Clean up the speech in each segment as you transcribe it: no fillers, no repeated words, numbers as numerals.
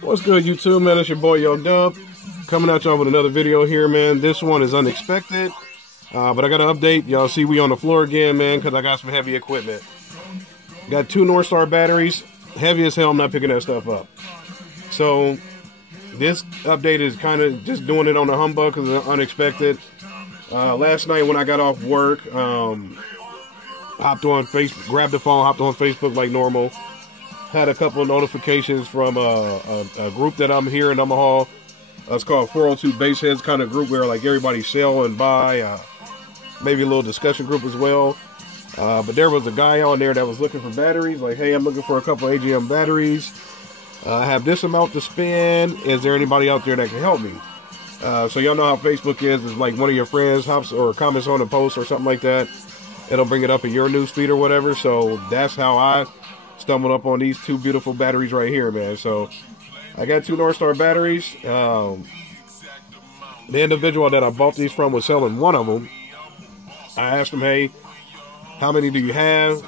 What's good, YouTube, man? It's your boy, Yo Dub, coming at y'all with another video here, man. This one is unexpected, but I got an update. Y'all see we on the floor again, man, because I got some heavy equipment. Got 2 Northstar batteries. Heavy as hell, I'm not picking that stuff up. So, this update is kind of just doing it on the humbug because it's unexpected. Last night when I got off work, hopped on Facebook, grabbed the phone, hopped on Facebook like normal. Had a couple of notifications from a group that I'm here in Omaha. It's called 402 Baseheads, kind of group where like everybody sell and buy, maybe a little discussion group as well. But there was a guy on there that was looking for batteries. Like, hey, I'm looking for a couple AGM batteries. I have this amount to spend. Is there anybody out there that can help me? So y'all know how Facebook is. It's like one of your friends hops or comments on a post or something like that. It'll bring it up in your newsfeed or whatever. So that's how I stumbled up on these 2 beautiful batteries right here, man. So I got 2 Northstar batteries. The individual that I bought these from was selling one of them. I asked him, hey, how many do you have?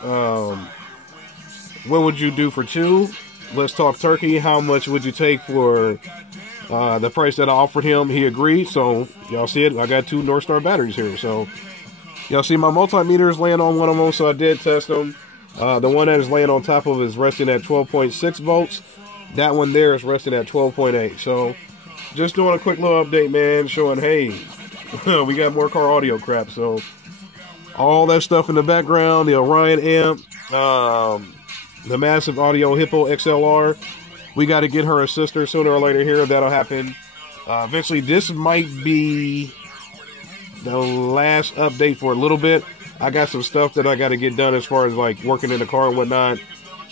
What would you do for 2? Let's talk turkey. How much would you take for the price that I offered him? He agreed. So y'all see it. I got 2 Northstar batteries here. So y'all see my multimeter is laying on one of them. So I did test them. The one that is laying on top of it is resting at 12.6 volts. That one there is resting at 12.8. So just doing a quick little update, man, showing, hey, we got more car audio crap. So all that stuff in the background, the Orion amp, the massive audio Hippo XLR. We got to get her a sister sooner or later here. That'll happen. Eventually, this might be the last update for a little bit. I got some stuff that I got to get done as far as like working in the car and whatnot.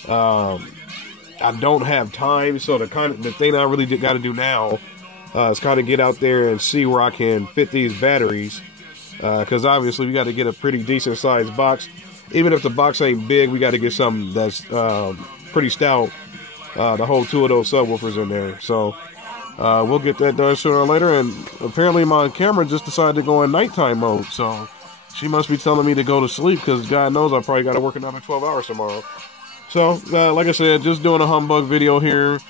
I don't have time, so the thing I really got to do now is kind of get out there and see where I can fit these batteries. Because obviously we got to get a pretty decent sized box. Even if the box ain't big, we got to get something that's pretty stout to hold 2 of those subwoofers in there. So we'll get that done sooner or later. And apparently my camera just decided to go in nighttime mode. So she must be telling me to go to sleep because God knows I probably got to work another 12 hours tomorrow. So like I said, just doing a humbug video here.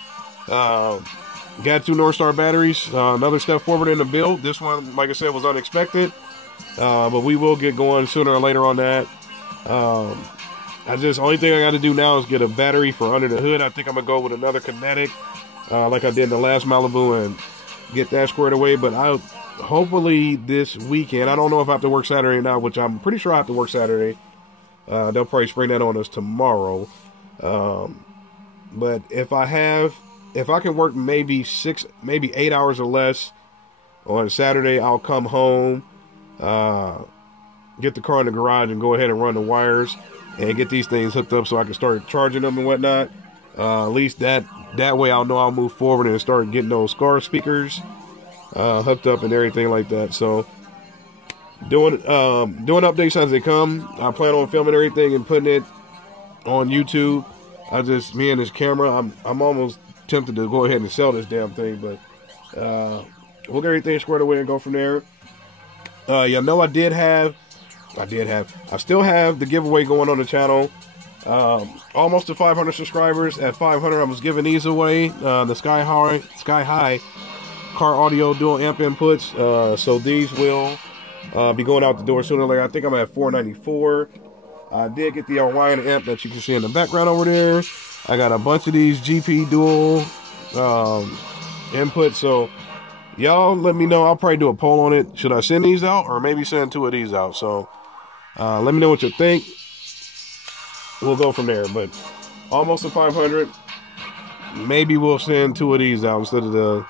Got 2 Northstar batteries. Another step forward in the build. This one, like I said, was unexpected. But we will get going sooner or later on that. Only thing I got to do now is get a battery for under the hood. I think I'm going to go with another kinetic, like I did in the last Malibu, and get that squared away. But hopefully this weekend, I don't know if I have to work Saturday now, which I'm pretty sure I have to work Saturday. They'll probably spring that on us tomorrow. But if I can work maybe 8 hours or less on Saturday, I'll come home, get the car in the garage and go ahead and run the wires and get these things hooked up so I can start charging them and whatnot. At least that way I'll know I'll move forward and start getting those SCAR speakers hooked up and everything like that. So doing updates as they come. I plan on filming everything and putting it on YouTube. Me and this camera, I'm almost tempted to go ahead and sell this damn thing, but we'll get everything squared away and go from there. Y'all know I still have the giveaway going on the channel. Almost to 500 subscribers. At 500, I was giving these away. The Sky High car audio dual amp inputs. So these will be going out the door sooner or later. I think I'm at 494. I did get the Orion amp that you can see in the background over there. I got a bunch of these GP dual inputs. So y'all let me know. I'll probably do a poll on it. Should I send these out or maybe send 2 of these out? So let me know what you think. We'll go from there. But almost to 500. Maybe we'll send 2 of these out instead of the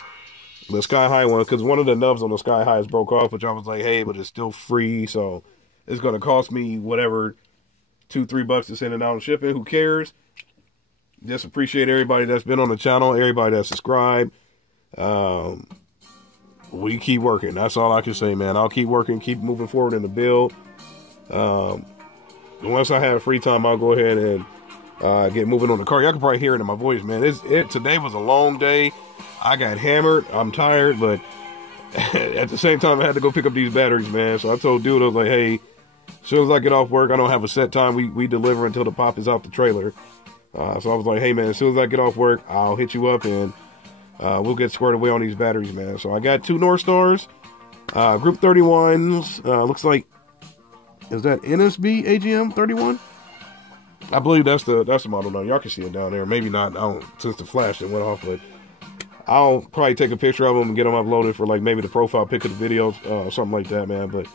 Sky High one, because one of the nubs on the Sky High is broke off, which I was like, hey, but it's still free, so it's going to cost me whatever, $2-3 to send it out and ship it. Who cares? Just appreciate everybody that's been on the channel, everybody that's subscribed. We keep working. That's all I can say, man. I'll keep working, keep moving forward in the build. Once I have free time, I'll go ahead and get moving on the car. Y'all can probably hear it in my voice, man. Today was a long day. I got hammered. I'm tired, but at the same time, I had to go pick up these batteries, man. So I told dude, I was like, hey, as soon as I get off work, I don't have a set time. We deliver until the pop is off the trailer. So I was like, hey, man, as soon as I get off work, I'll hit you up and we'll get squared away on these batteries, man. So I got 2 Northstars, Group 31s. Looks like, is that NSB AGM 31? I believe that's the model number. Y'all can see it down there. Maybe not. I don't, since the flash that went off, but I'll probably take a picture of them and get them uploaded for like maybe the profile pic of the video, something like that, man. But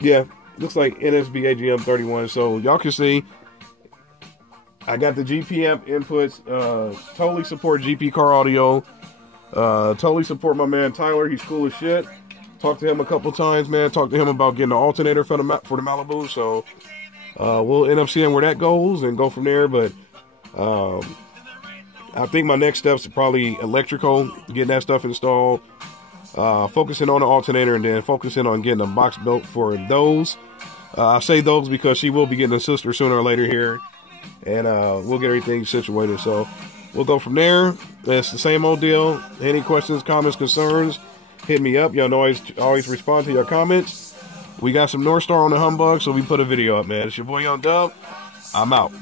yeah, looks like NSB AGM 31. So y'all can see I got the GP amp inputs. Totally support GP car audio. Totally support my man Tyler. He's cool as shit. Talked to him a couple times, man. Talked to him about getting an alternator for the Malibu. So we'll end up seeing where that goes and go from there. But I think my next steps are probably electrical, getting that stuff installed, focusing on the alternator, and then focusing on getting a box built for those. I say those because she will be getting a sister sooner or later here, and we'll get everything situated. So we'll go from there. It's the same old deal. Any questions, comments, concerns, hit me up. Y'all know I always respond to your comments. We got some Northstar on the humbug, so we put a video up, man. It's your boy Young Dub. I'm out.